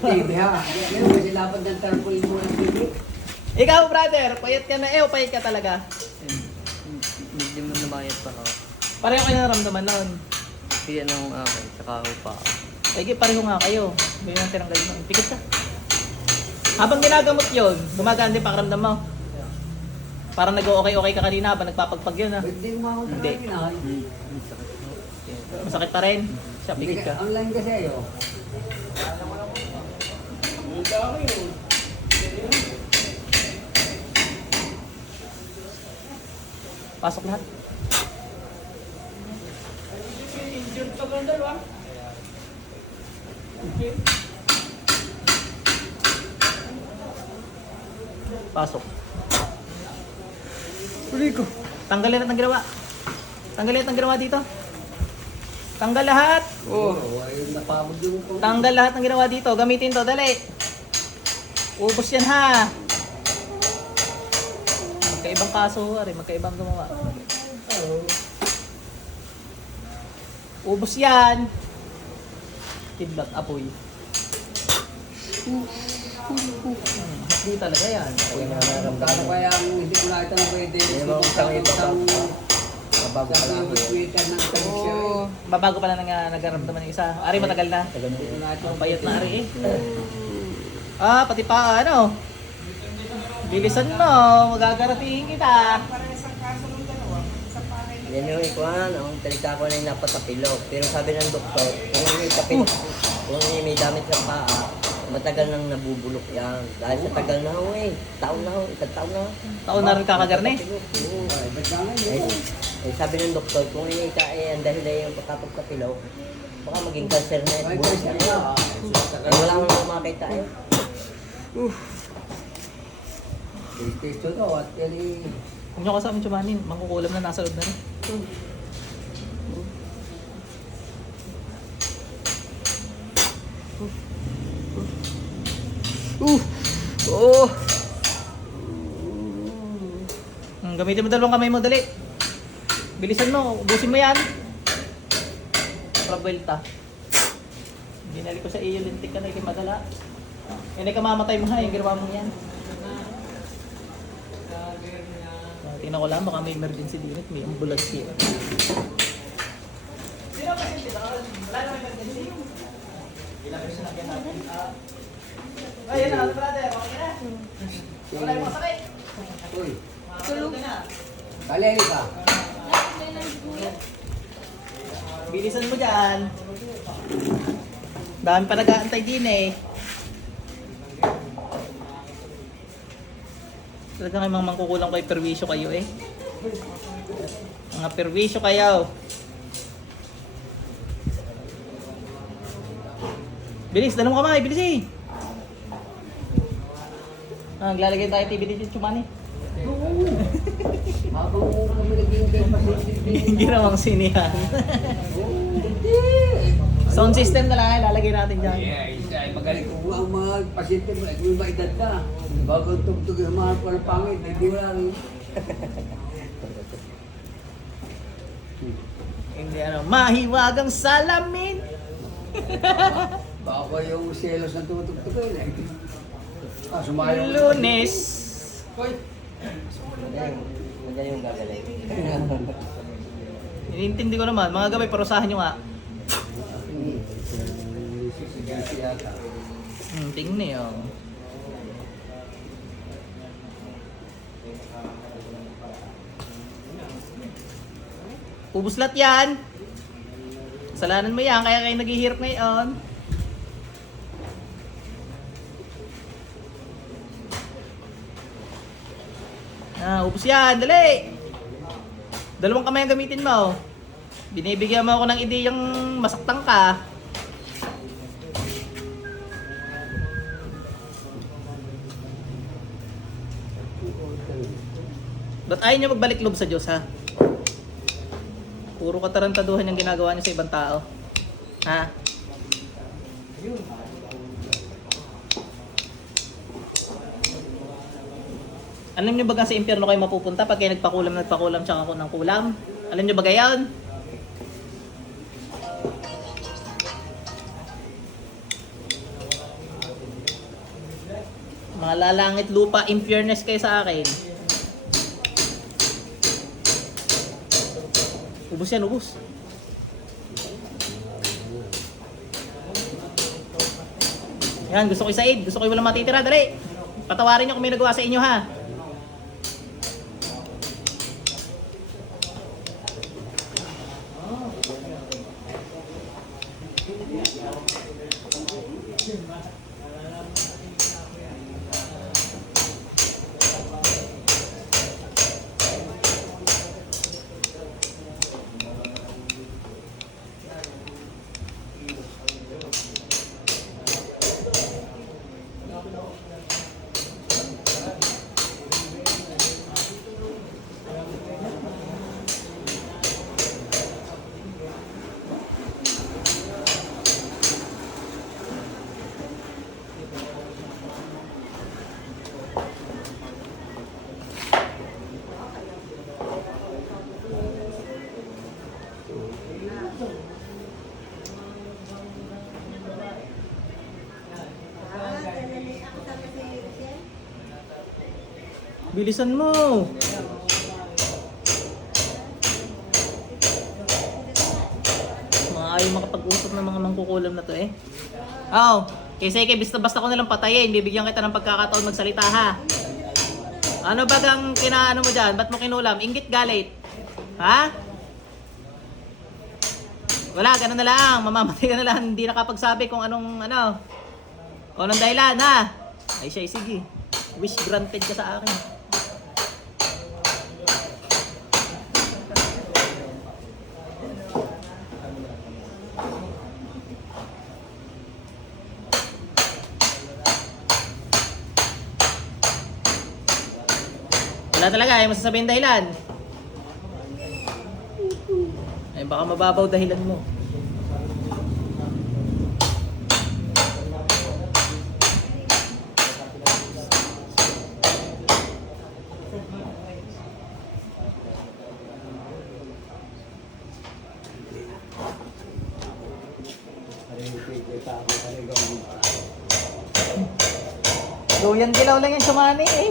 TV ha. Yan, silapad ng tarpaulin mo ng TV. Ikaw, brother, payat ka na eh o payat ka talaga? Hindi mo nabayad pa ako. Pareho kayo naramdaman noon. Kaya nung akin, tsaka ako pa. Sige, pareho nga kayo. Ganyan ang tinanggal mo. Pikit ka. Habang ginagamot yon, gumagaan din pakiramdam mo. Parang nag-okay-okay ka kanina habang nagpapagpag yun ha. Hindi mo ako Hindi. Masakit pa rin. Siya, pikit ka. Online kasi ayo. Pasok lahat. Pasok. Rico! Tanggalin lahat ng ginawa. Tanggalin lahat ng ginawa dito. Tanggal lahat. Oh. Tanggal lahat ng ginawa dito. Gamitin to. Dali. Ubus yan ha. Magkaibang kaso. Ari, magkaibang gumawa. Ubus yan. Kidlat, apoy. Hmm, Hindi talaga yan. Apoy na Kano kaya ang hindi ko nakita na pwede. Hindi mo Isang makita isang Mabago pa isang lang ako. Twitter ng connection. Oo. Babago pala nang uh, nagkaramdaman ng isa. Ari, matagal na. Ko nakita. Ang payat na ari eh. Ah, pati pa ano. Bilisan mo, magagarating kita. Yan yung ikuan, ang talika ko na yung napatapilok. Pero sabi ng doktor, kung may tapilok, kung may damit sa paa, matagal nang nabubulok yan. Dahil sa tagal na ho eh. Taon na ho, isang taon na ho. Taon na rin kakagarne. Oo. Ay, Eh, eh, sabi ng doktor, kung hindi ka eh, ang dahil na yung pagkapagkapilok, baka maging cancer na Ay, Eh, wala nang makita eh. PlayStation to at eh. Huwag nyo kasama chumanin, mangkukulam na nasa loob na rin. Uh! Oh! Hmm, gamitin mo dalawang kamay mo, dali. Bilisan mo, ubusin mo yan. Prabuelta. Binali ko sa iyo, lintik ka na, ikin madala. Yan ay kamamatay mo ha, yung ginawa mo yan. Ah, Tingnan ko lang, baka may emergency din may ambulance here. Sino ba yung? Wala naman emergency? Ilang beses na natin. Ah. Ayun na, brother, okay na. Wala yung masakit. Uy, Tulog kali ka. Bilisan mo dyan. Dami pa nag-aantay din eh. Talaga kayo mga mangkukulang kayo, perwisyo kayo eh. Mga perwisyo kayo. Bilis, dalawang kamay, bilis eh. Ah, naglalagay tayo TV dito, chumani. Habang kami naghihintay pa sa Hindi namang sinihan. Sound system na lang, eh, lalagay natin dyan. Yeah, isa ay magaling kung ang mga pasyente mo, ay kung may edad ka. Bago tugtog yung mga pala pangit, hindi wala rin. Hindi ano, mahiwagang salamin. Baka yung selos na tumutugtog yun eh. Ah, sumayo. Lunes. Magaling. Magaling yung gagaling. Inintindi ko naman, mga gabay, parusahan nyo nga. Hmm, tingnan nyo. Ubus lahat yan. Kasalanan mo yan, kaya kayo naghihirap ngayon. Ah, ubus yan, dali! Dalawang kamay ang gamitin mo. Binibigyan mo ako ng ideyang masaktan ka. Ba't ayaw niyo magbalik loob sa Diyos ha? Puro katarantaduhan yung ginagawa niyo sa ibang tao. Ha? Alam niyo ba sa impyerno kayo mapupunta pag kayo nagpakulam, nagpakulam, tsaka ako ng kulam? Alam niyo ba gayon? Mga lalangit lupa, in fairness kayo sa akin. Ubus yan, ubus. Yan, gusto ko isaid. Gusto ko walang matitira. Dali. Patawarin nyo kung may nagawa sa inyo ha. Bilisan mo. Mga ayaw makapag-usap ng mga mangkukulam na to eh. Oh, kay Seke, basta basta ko nalang patayin. Bibigyan kita ng pagkakataon magsalita ha. Ano ba ang kinaano mo dyan? Ba't mo kinulam? Ingit galit. Ha? Wala, ganun na lang. Mamamatay ka na lang. Hindi nakapagsabi kung anong ano. O anong dahilan ha? Ay siya, sige. Wish granted ka sa akin. Wala talaga, ay masasabihin dahilan. Ay baka mababaw dahilan mo. Luyan dilaw lang yung sumani eh.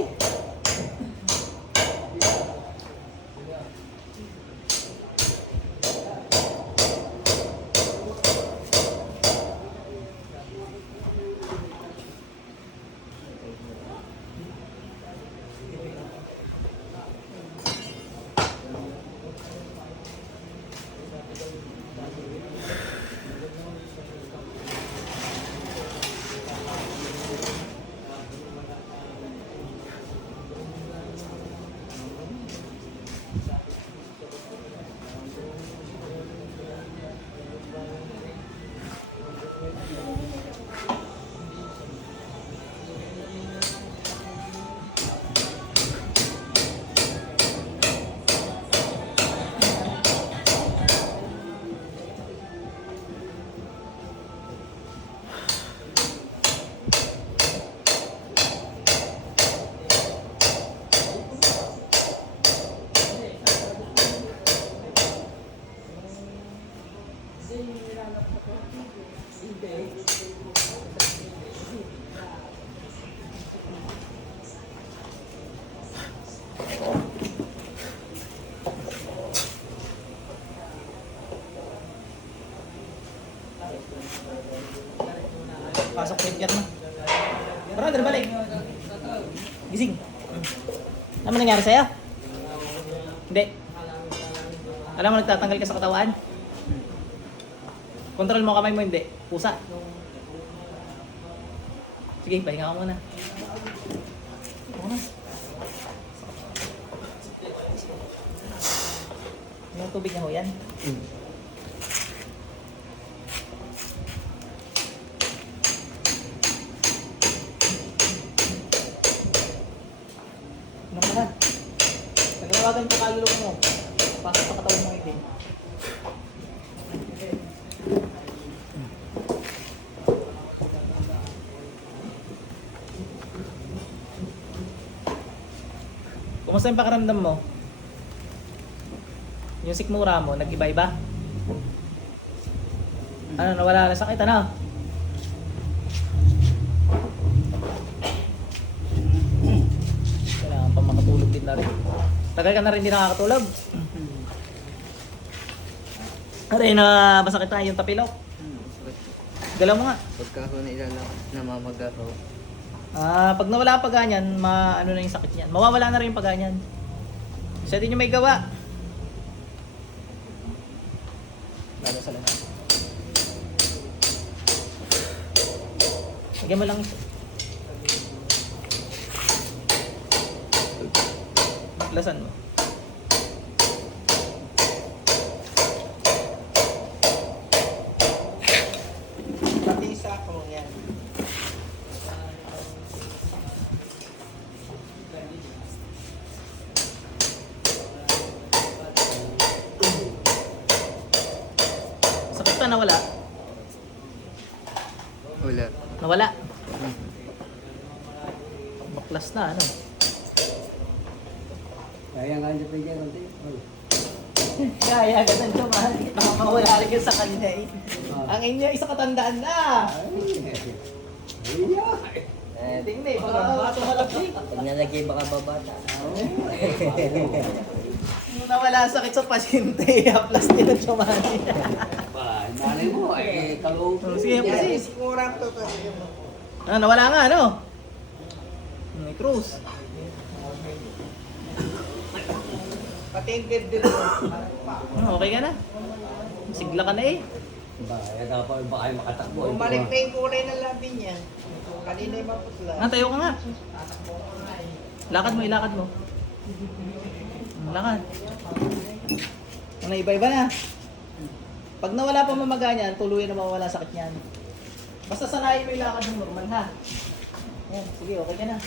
Ano nangyari sa'yo? Hindi. Alam mo, nagtatanggal ka sa katawan? Control mo kamay mo, hindi. Pusa. Sige, pahinga ka muna. Ako na. Yung tubig na ho yan. Ano natin ano? pakalilong mo. Pasok sa katawan mo hindi. Kumusta yung pakiramdam mo? Yung sikmura mo, nag-iba-iba? Ano, nawala na sakit, ano? Kailangan pa makatulog din na rin. Tagal ka na rin hindi nakakatulog. Aray na masakit na yung tapilok. Galaw mo nga. Pagka ako nailalakad, namamaga ako. Ah, pag nawala ang paganyan, ma ano na yung sakit niyan. Mawawala na rin yung paganyan. Isa din yung may gawa. Lalo sa lanay. Lagyan mo lang ito. Lasan mo. Pati isa ko yan. Sakit pa nawala. Wala. Nawala. Baklas na ano. Kaya nga dyan pwede yan. Kaya ganun naman. Baka mawala rin yun sa kanya eh. Ang inyo, isa katandaan na. Eh, Tingnan eh, baka tumalabig. pag nalagay baka babata. Nung nawala ang sakit sa pasyente, haplas din ang tumani. Ba, nanay mo, eh, kaloob. Oh, sige, sige. siguro to kasi. Ah, nawala nga, ano? May cruise. Yung dibdib mo. Ah, okay ka na. Sigla ka na eh. Ba, yan dapat baka yung makatakbo. Bumalik na yung kulay ng labi niya. Kanina yung maputla. Ah, tayo ka nga. Lakad mo, ilakad mo. Lakad. Ano, iba-iba na. Pag nawala pa mamaga niyan, tuluyan na mawala sakit niyan. Basta sanayin mo ilakad ng normal ha. Yan, sige, okay ka na.